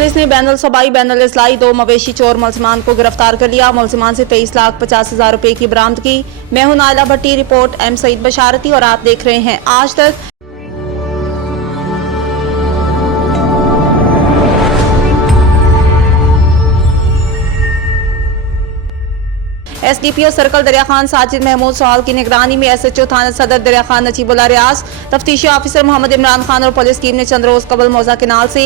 Police ने बैनुल सबाई बैनुल इस्लाई 2 मवेशी चोर मुलजिमान को गिरफ्तार कर लिया। मुलजिमान से 23,50,000 रुपए की बरामद की। मैं हूं नाइला भट्टी, रिपोर्ट एम सईद बशारती और आप देख रहे हैं आज तक। एसडीपीओ सर्कल दरिया खान साजिद महमूद सोहाल की निगरानी में एसएचओ थाना सदर दरिया खान नजीबुल्लाह रियाज, तफ्तीशी ऑफिसर मोहम्मद इमरान खान और पुलिस टीम ने चंद रोज कबल मौजा केनाल से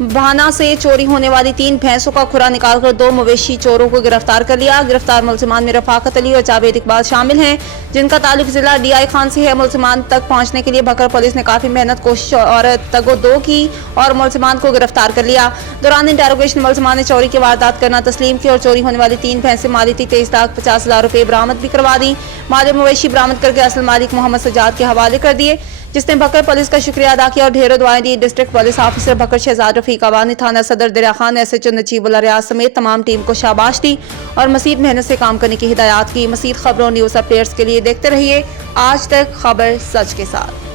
बहाना से चोरी होने वाली 3 भैंसों का खुरा निकालकर 2 मवेशी चोरों को गिरफ्तार कर लिया। गिरफ्तार मुलजिमान में रफाकत अली और जावेद इकबाल शामिल हैं, जिनका ताल्लुक जिला डीआई खान से है। मुलजिमान तक पहुंचने के लिए भकर पुलिस ने काफी मेहनत, कोशिश और तगोदो की और मुलजिमान को गिरफ्तार कर लिया। दौरान इंटेरोगेशन मुलजिमान ने चोरी की वारदात करना तस्लीम की और चोरी होने वाली 3 भैंसें माली थी 23,50,000 रुपए बरामद भी करवा दी। माल मवेशी बरामद करके असल मालिक मोहम्मद सजाद के हवाले कर दिए, जिसने भकर पुलिस का शुक्रिया अदा किया और ढेरों दुआएं दी। District police officer Bhakkar Shahzad Rafiq Awani, थाना सदर दरिया खान एसएचओ नजीबुल्लाह रियाज समेत तमाम टीम को शाबाश दी और मजीद मेहनत से काम करने की हिदायत की। मजीद खबरों न्यूज अपडेट्स के लिए देखते रहिए आज तक, खबर सच के साथ।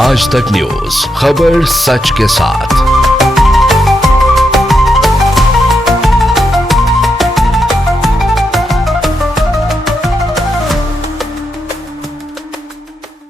आज तक न्यूज, खबर सच के साथ।